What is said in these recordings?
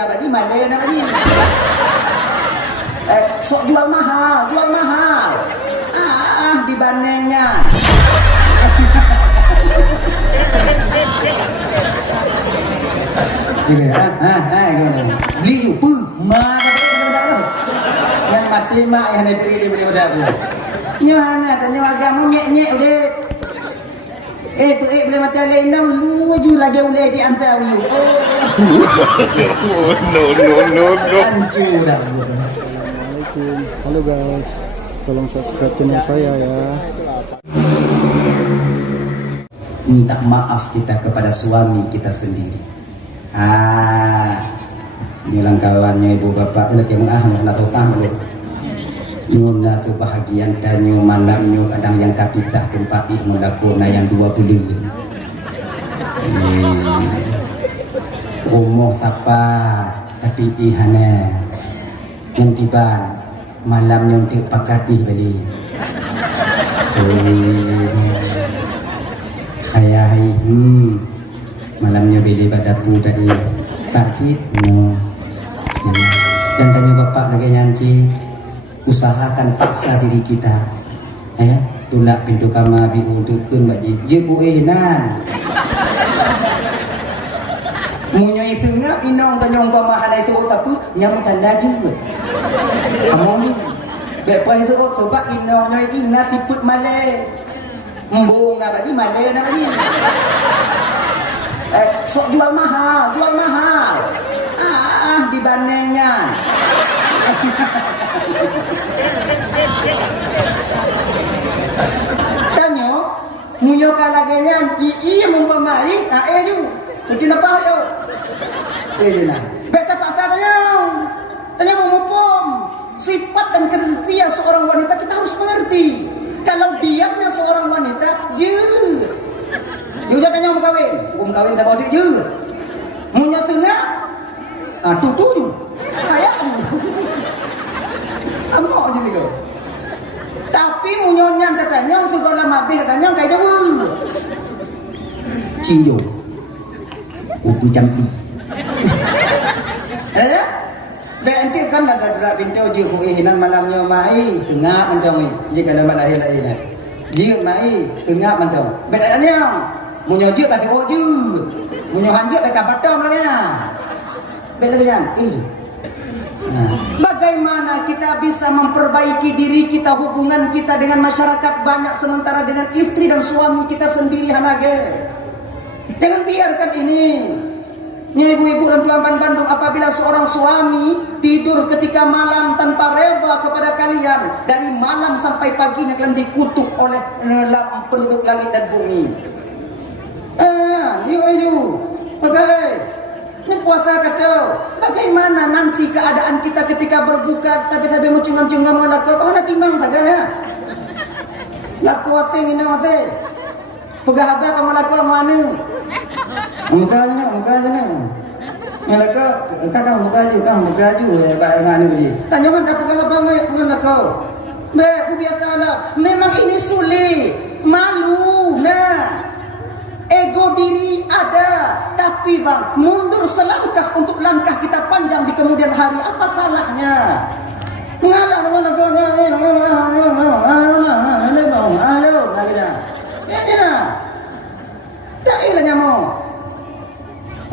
nak bagi mana nak bagi. Sok jual mahal. Dibandingnya. Beli you pun yang mati mak yang ada duit dia boleh pada aku. Nyana tanya agama nyek udah. Duit boleh mati lain dah lu ju lagi boleh di ambil you. No. Hancur dah. Assalamualaikum. Halo guys, tolong subscribe channel saya ya. Minta maaf kita kepada suami kita sendiri. Nyilang kawannya ibu bapak lagi mengahang nak tahu faham lu. Nyumna tu bahagian dan nyu malamnya kadang yang kapitah kumpati mendakuna yang 20. Umur siapa tapi ihana yang tiba malamnya untuk pakati beli. Hai malamnya beli pada pu tadi Pak Cid dan kami bapak lagi nyanci usahakan paksa diri kita ya tulak pintu kamar biu tukun baji je ku nan munyo isengna inong tanyong pamahan itu tapi nyamut tanda juga kamu ni baik pai tu sebab inongnya itu nasi put male embung nak bagi male nak bagi sok jual mahal dibandingnya. Tanyo munyo kalagenyan iya mumpamai ju mungkin apa yo nah beta paksa tanya mengupom sifat dan kriteria seorang wanita kita harus mengerti. Kalau diamnya seorang wanita Juga tanya mau kawin tak boleh je. Munya tengah, tutu ayah. Amok je juga. Tapi munyonya katanya segala mabih katanya kayak jauh. Cinjo, upu campi. Nanti kan ada bintau je hinan malamnya mai tengah mentong jika ada malahir lain. Jika mai tengah mentong. Bedanya munyoje pakai oju, munyohanje pakai batam lagi ya. Bedanya, bagaimana kita bisa memperbaiki diri kita, hubungan kita dengan masyarakat banyak sementara dengan istri dan suami kita sendiri hanage. Jangan biarkan ini. Ibu-ibu dan tuan-tuan Bandung, apabila seorang suami tidur ketika malam tanpa reda kepada kalian, dari malam sampai paginya kalian dikutuk oleh penduduk langit dan bumi. Ini puasa kacau. Bagaimana nanti keadaan kita ketika berbuka tapi sampai mencungam-cungam melakau? Mana timang saja ya? Laku asing ini asing. Pegahaba kamu laku mana? Mukanya. Melaka kakak muka ju baik ngani ji. Tanya kan tak pegahaba melakau. Aku biasalah. Memang ini sulit. Malu nah. Ego diri ada, tapi bang mundur selangkah untuk langkah kita panjang di kemudian hari. Apa salahnya? Mengalah dengan negara,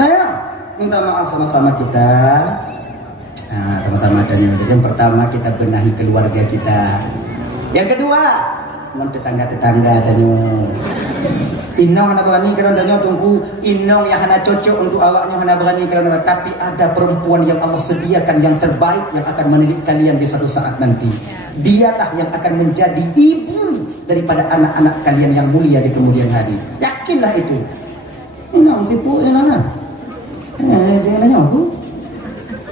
ayo minta maaf sama-sama kita. Teman-teman dan yang pertama kita benahi keluarga kita. Yang kedua, tetangga-tetangga tanya. Inong hana berani kalau danyo tunggu inong yang hana cocok untuk awaknya hana berani kalau tapi ada perempuan yang Allah sediakan yang terbaik yang akan mendidik kalian di suatu saat nanti. Dialah yang akan menjadi ibu daripada anak-anak kalian yang mulia di kemudian hari. Yakinlah itu. Inong tipu inana. Dia nanya aku.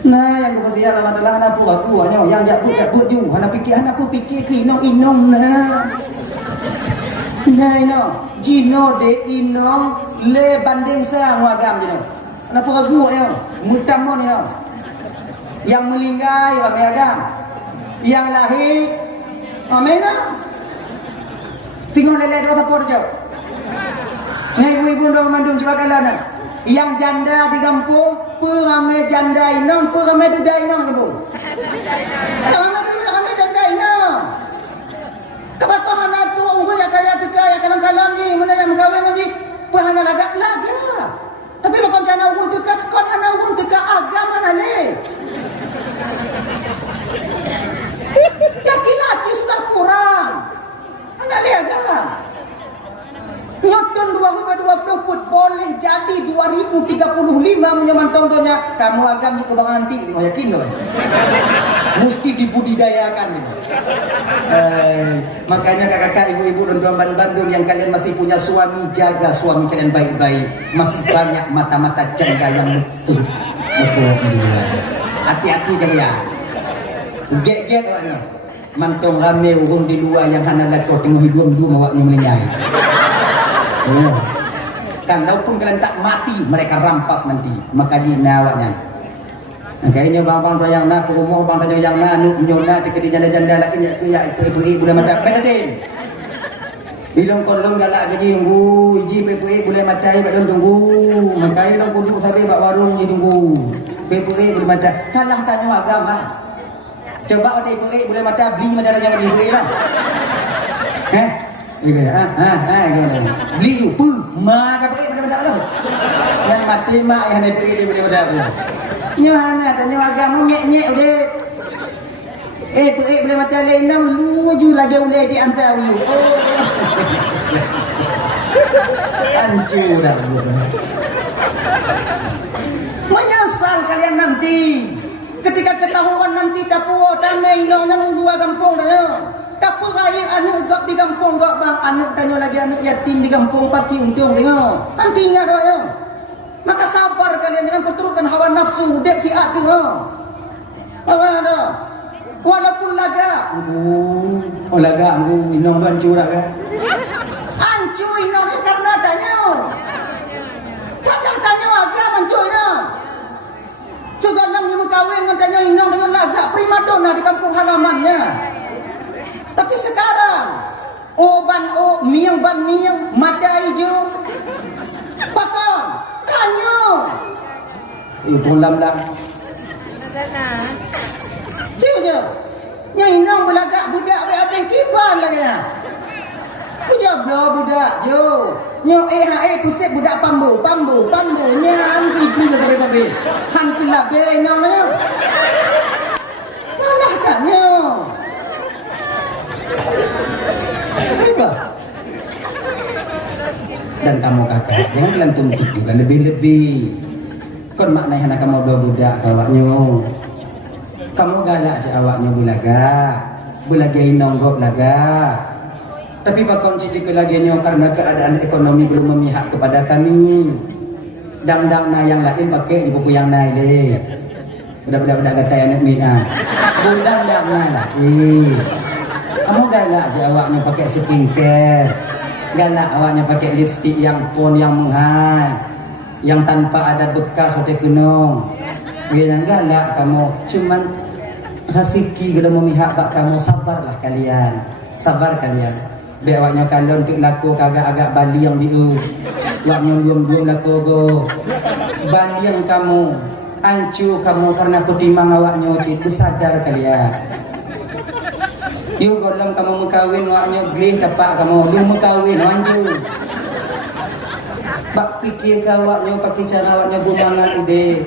Nah yang kemudian adalah hana pu aku yang jabut ju hana pikir ke inong nah. Nah inong Jino de inong le banding sa wagam jino. Kenapa ragu ya? Mutamon ini. Yang melinggai kami agam. Yang lahir amena. Tinggal lele dua tapor jauh. Ngai ibu-ibu ndo mandung coba kalana. Yang janda di kampung, peramai janda inong, peramai duda inong kampung. Peramai duda kami janda inong. Kapag anak tu orang yang kaya teka yang kalam-kalam ni, mana yang mengkawin ni, perhana lagak laga. Tapi bukan jana orang teka, kon anak orang teka agama nale. Laki-laki sudah kurang. Anak lihat dah. Nyoton 2020 boleh jadi 2035 menyaman contohnya. Kamu agam ni kebang nanti, kau yakin kau? Mesti dibudidayakan. Makanya kakak-kakak, ibu-ibu dan tuan Bandung yang kalian masih punya suami, jaga suami kalian baik-baik. Masih banyak mata-mata janda yang betul. Hati-hati kalian. Get awaknya. Mantong rame urung di luar yang hana lakau tengok hidung dua awaknya melenyai. Kalaupun kalian tak mati, mereka rampas nanti. Maka jina awaknya. Kayaknya bang-bang tu yang nak rumah bang tu yang nak nyona di janda-janda lagi ya ibu-ibu boleh mata betul. Bilang kolong galak gaji tunggu, ibu boleh mata badon tunggu. Makai long kudu sampai bak warung ni tunggu. Ibu boleh mata kalah tanya agama. Coba ada ibu boleh mata beli mana jangan ibu lah. Beli tu pu mak apa mana mata lah. Yang mati mak yang ibu boleh mata tu. Nyana tanya agama nyek-nyek udah. Boleh mata lenang lu ju lagi ulai di antara you. Hancur dah. Menyesal kalian nanti. Ketika ketahuan nanti tapu tamai long nang dua kampung dah. Tapu raya anak gap di kampung gak bang anak tanya lagi anak yatim di kampung pati untung tengok. Nantinya kau yo. Maka sabar kalian jangan perturutkan hawa nafsu dek si hati apa ada walaupun laga laga inong tu hancur lah kan hancur inong ni karena tanya kadang tanya agak hancur inong sebab nam ni kawin tanya inong dengan laga primadona di kampung halamannya. Tapi sekarang miang mata hijau pakam tanya pulang dah Cik je yang inang belagak budak habis kiban lagi kejap dah budak je yang pusat budak pambu nyam ibu lah sampai hantu lah biar inang lah salah taknya apa dan kamu kakak jangan bilang tuntut juga lebih-lebih kon maknanya anak kamu dua budak awaknya kamu galak si awaknya belaga inonggok laga tapi bakon cidik laginya karena keadaan ekonomi belum memihak kepada kami dang-dang na yang lain pakai ibu yang naik deh budak-budak kata anak mina dang-dang na lah kamu galak si awaknya pakai skincare galak awaknya pakai lipstick yang pon yang mahal yang tanpa ada bekas sampai gunung. Yang galak kamu cuman rasiki kalau memihak bak kamu sabarlah kalian. Sabar kalian. Biar awaknya kandon untuk laku agak-agak bali yang biu. Awaknya diam-diam laku go. Bali yang kamu ancu kamu karena ketimang awaknya cik bersadar kalian. Yuk golong kamu mengkawin awaknya beli dapat kamu lu mengkawin anju. Bak pikir awaknya pakai cara awaknya bumangan udah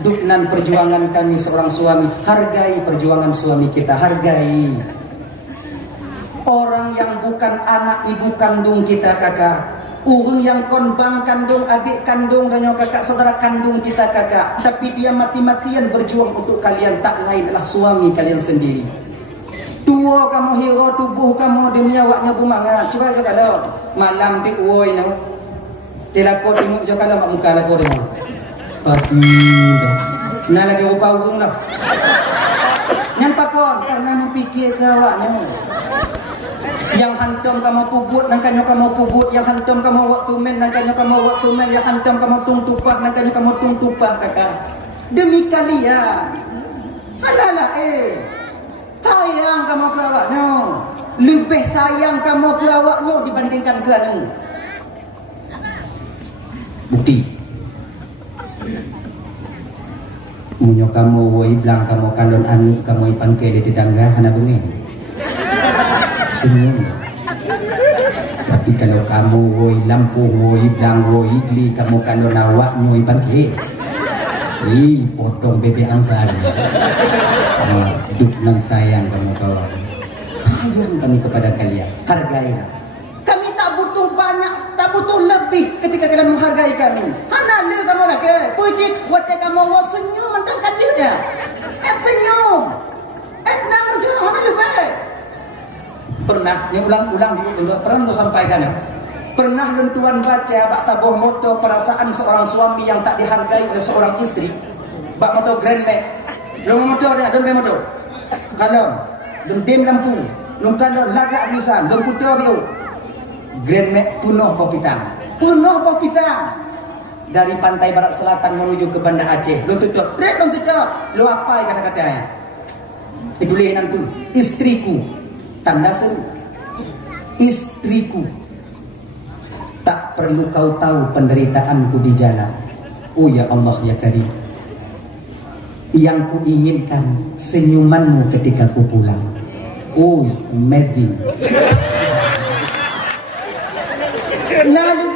duknan perjuangan kami seorang suami. Hargai perjuangan suami kita, hargai. Orang yang bukan anak ibu kandung kita kakak, orang yang konbang kandung, adik kandung dan kakak saudara kandung kita kakak, tapi dia mati-matian berjuang untuk kalian, tak lain adalah suami kalian sendiri. Tua kamu hero tubuh kamu demi awaknya bumangan. Coba kalau malam di uoi no. Dia laku tengok je kalau mak muka laku tengok pati tu nak lagi rupa urung dah yang pakon karena memikir ke awaknya yang hantam kamu pubut nakanya kamu pubut yang hantam kamu waktu men nakanya kamu waktu men yang hantam kamu tung tupah nakanya kamu tung tupah kakak demi kalian adalah sayang kamu ke awaknya lebih sayang kamu ke awaknya dibandingkan ke anu bukti Munyo kamu woi bilang kamu kalon ani kamu ipan ke di tetangga hana bengeng. Senyum. Tapi kalau kamu woi lampu woi bilang woi gli kamu kalon awak nyo ipan ke. Ih, potong bebek angsa. Duk nang sayang kamu kawan. Sayang kami kepada kalian. Hargailah. Kami tak butuh banyak, tak butuh lebih ketika kalian menghargai kami. Hana le kamu nak ke? Puji wate kamu wo senyum mentang kacau dia. Senyum. Nang dia hana lebih. Pernah, ni ulang-ulang pernah mau sampaikan ya. Pernah lentuan baca bak tabuh moto perasaan seorang suami yang tak dihargai oleh seorang istri. Bak moto Grand Max. Long moto ada, don moto. Kalau don dim lampu, long kalau lagak nisan, don putih bio. Grand Max penuh bau pisang. Penuh bau pisang. Dari pantai barat selatan menuju ke Banda Aceh. Lo tutup, lo tutup. Lo apa kata-katanya? Itu lihat nanti. Istriku. Tanda seru. Istriku. Tak perlu kau tahu penderitaanku di jalan. Oh ya Allah ya Karim. Yang ku inginkan senyumanmu ketika ku pulang. Oh Medin. Lalu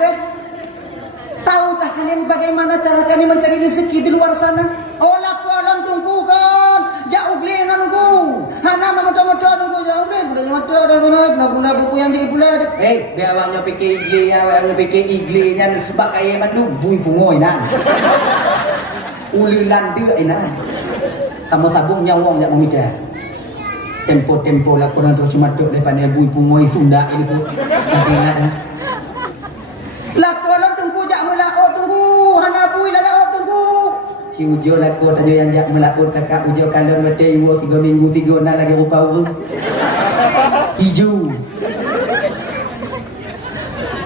tahukah kalian bagaimana cara kami mencari rezeki di luar sana? Olah kualan tunggu kan. Jauh lena nunggu. Hana mamoto-moto nunggu jauh le. Boleh moto dah kena guna buku yang jadi pula. Biar awaknya fikir igli, awaknya fikir igli nya bak kaya mandu bui pungoi nan. Ulilan dia nan. Kamu sabung nyawong jak memikir. Tempo-tempo lah korang tu cuma tok daripada bui pungoi Sunda ini pun. Nanti ingat kan. Lah kalau tunggu jak melaut tunggu. Hana bui lah laut tunggu. Si ujo lah kau tanya yang jak melaut kakak ujo kalau mati 3 minggu 3 nak lagi rupa urut. Hijau.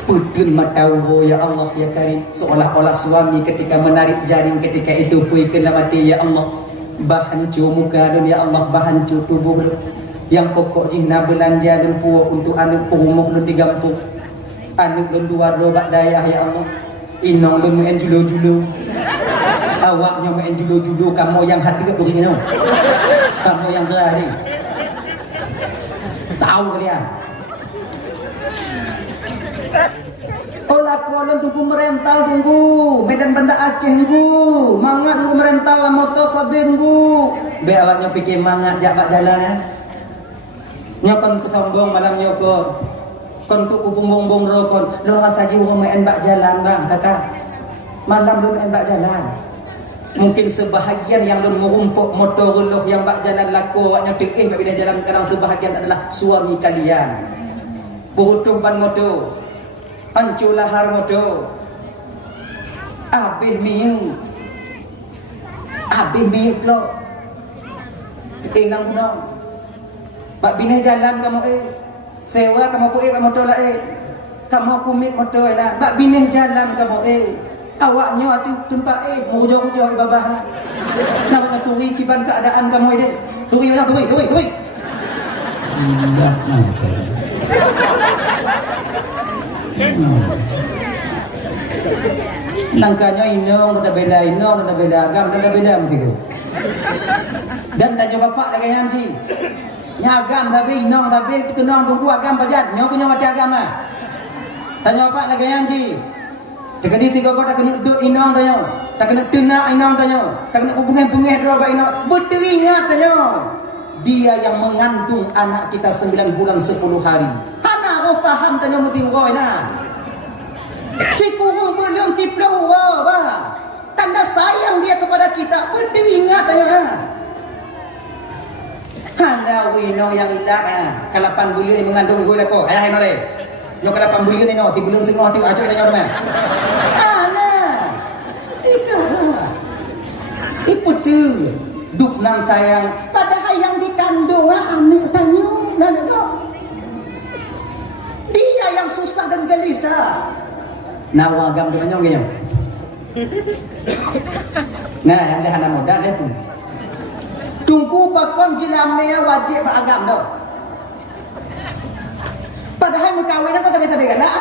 Putun matau ya Allah ya Karim. Seolah-olah suami ketika menarik jaring ketika itu pui kena mati ya Allah. Bahancu muka dan ya Allah bahancu tubuh lu. Yang pokok jihna belanja dan puak untuk anak perumah dan digampung. Anak dan dua robak dayah ya Allah. Inong dan main julo-julo. Awaknya main julo-julo kamu yang hadir tu ini. Kamu yang jadi. Tahu kalian? Olah kolon tunggu merental tunggu Medan Banda Aceh tunggu mangat tunggu merental lah motor sabi tunggu be awaknya fikir mangat jak bak jalan ya nyokon kesombong malam nyokon kon tu ku bumbung rokon lo saji urang main bak jalan bang kakak malam lo main bak jalan mungkin sebahagian yang lo merumpuk motor lo yang bak jalan laku awaknya fikir bak bila jalan kadang sebahagian adalah suami kalian butuh ban motor hancur lahar motor habis miu lo nang guna bak bina jalan kamu sewa kamu ku motor lah kamu kumit motor lah bak bina jalan kamu awaknya hati tempat mujo-mujo babah lah namanya tui kiban keadaan kamu tui indah mata nangkanya inong ada beda agam ada beda mesti tu dan tanya bapak lagi yang si nyagam tapi inong tapi kenang tunggu agam pajat nyok nyok mati agam ah tanya bapak lagi yang si tak kena tiga kau tak kena duduk inong tanya tak kena tenak inong tanya tak kena hubungan-hubungan dua baik inong betul ingat tanya dia yang mengandung anak kita 9 bulan 10 hari oh faham tanya mesti roy nah. Si kurung belum si peluang bang. Tanda sayang dia kepada kita. Betul ingat tanya. Handa wino yang ilah kalapan bulan ni mengandung gue lako. Ayah no le. Yo kalapan bulan ni no ti belum tengok tu aja tanya orang. Ana. Ika. Iputu. Duk nang sayang padahal yang dikandung anak tanya. Nana tu. Dia yang susah dan gelisah. Nawagam dengan nyong gayong. Nah, yang dah anak muda dia tu. Tunggu pakon jelamnya wajib agam dah. Padahal mengkawin apa sampai galak.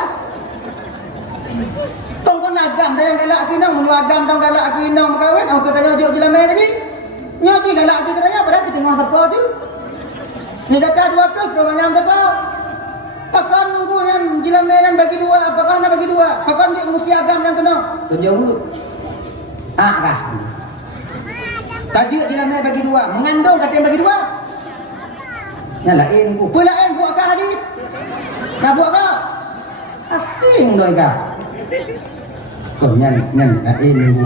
Tunggu agam dah yang galak kinong, agam dong galak kinong mengkawin. Aku tanya jauh jelamnya lagi. ni galak je katanya, padahal kita tengok siapa tu. Ni kata dua truk, dua macam siapa? Pakan nunggu yang jilamnya yang bagi dua, apakah nak bagi dua? Pakan je mesti agam yang kena. Tuan jawab. Kah? Kaji jilamnya bagi dua, mengandung kata yang bagi dua. Nyalain nunggu. Pelain buat kah haji? Nak buat kah? Asing doi kah? Kau nyan nunggu.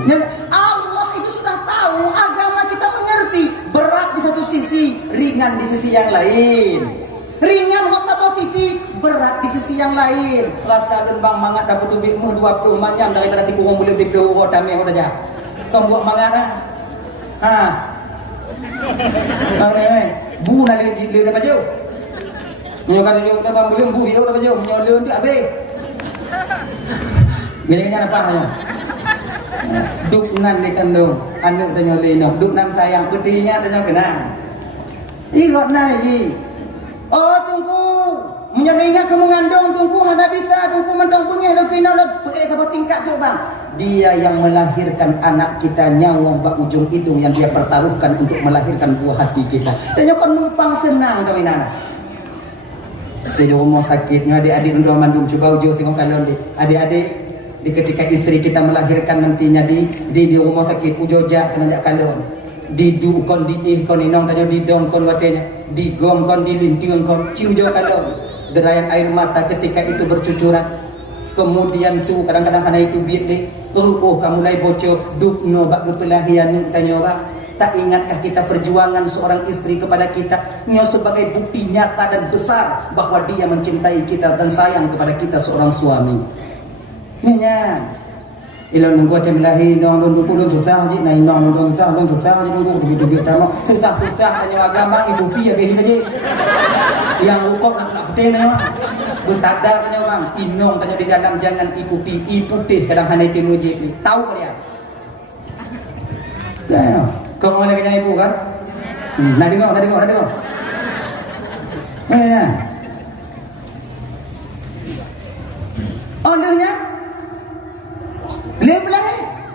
Allah itu sudah tahu, agama kita mengerti. Berat di satu sisi, ringan di sisi yang lain. Ringan waktu positif, berat di sisi yang lain. Rasa dan bang mangat dapat duitmu 20 macam daripada tiku orang boleh video kota meh aja. Kau buat mangat ah. Kau ni bu nak dia jilid dapat jauh. Menyokan dia dah bang boleh bu dia dapat jauh, menyolong tu habis. Gini-gini apa ya? Duk nan di kandung, anak tanya leno, duk nan sayang petinya tanya kenang. Ikut naji. Oh tunggu, menyalahkan kamu mengandung tunggu hendak bisa tunggu mentang punya lo kena lo sabot tingkat tu bang. Dia yang melahirkan anak kita nyawang bak ujung hidung yang dia pertaruhkan untuk melahirkan buah hati kita. Tanya kan numpang senang kau inana. Jadi rumah sakit, adik-adik untuk mandung coba ujo tengok kalon di adik-adik di ketika istri kita melahirkan nantinya di rumah sakit ujo jak kena jak kalon. Di du kon di kon inong tanya di dong kon watenya di gom kon di linting kon ciu jo kalon derayan air mata ketika itu bercucuran kemudian tu kadang-kadang karena itu biar deh kamu mulai bocor duk no bak berpelahian tanya orang tak ingatkah kita perjuangan seorang istri kepada kita nyo sebagai bukti nyata dan besar bahwa dia mencintai kita dan sayang kepada kita seorang suami nya ilang nunggu ada melahi nong nunggu puluh susah je naik nong nunggu susah je nunggu begitu tamu susah tanya agama itu pi habis aja yang ukok nak putih nama bersadar tanya bang inong tanya di dalam jangan ikuti putih kadang hanya itu mujib ni tahu kalian kau mau lagi ibu kan nak dengar ondehnya Lebelah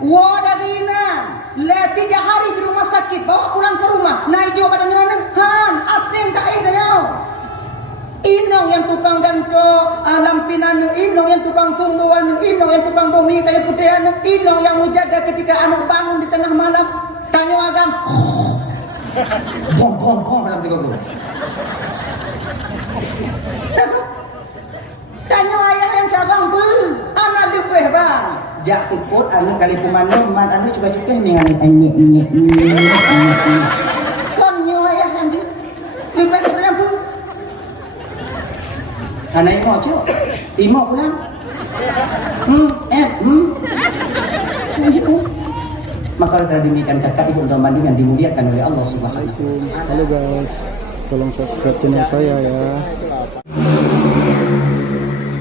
wadadina le 3 hari di rumah sakit bawa pulang ke rumah naik juga katanya mana han asin tak dah inong yang tukang ganto lampinan inong yang tukang sumbuan inong yang tukang bumi kayu putih inong yang menjaga ketika anak bangun di tengah malam tanya agam bom dalam tiga tu tanya ayah yang cabang pun anak lebih bang jak support anak kali pemandang mat anak cuka-cuka dengan anyek kon nyo ayah anjir lebih dari pun anak imo pulang anjir maka telah demikian kakak ibu dan banding yang dimuliakan oleh Allah Subhanahu wa taala. Halo guys, tolong subscribe channel saya ya.